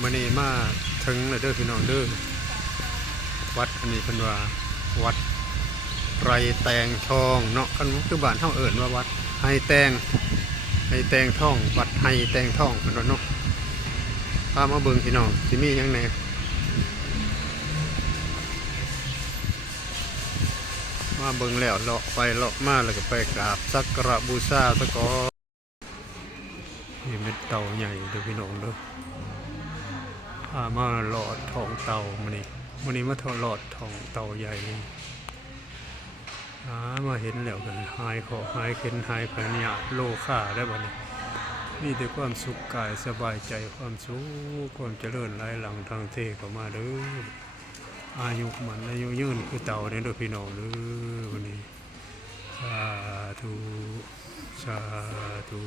มื้อนี้มาถึงแล้วเด้อพี่น้องเด้อวัดอันนี้เพิ่นว่าวัดไรแตงทองเนาะคันคือบ้านเฮาเอิ้นว่าวัดไฮแตงไฮแตงทอง วัดไฮแตงทองเพิ่นว่าเนาะพามาเบิ่งพี่น้องสิมีหยังแหนมาเบิ่งแล้วเลาะไปเลาะมาแล้วก็ไปกราบสักการะบูชาซะก่อ นี่เป็นเต่าใหญ่เด้อพี่น้องเด้อพามาหลอดทองเตามานี่วันนี้มาทอหลอดทองเต่าใหญ่หามาเห็นแล้วกันหายขอหายเข็นหายพยาโลค่าได้บ่นี่มีแต่ความสุขกายสบายใจความสุขความเจริญหลายหลังทางเทเข้ามาเด้ออายุมันอายุยืนคือเต่าเนี่ยเด้อพี่น้องเด้อวันนี้สาธุสาธุ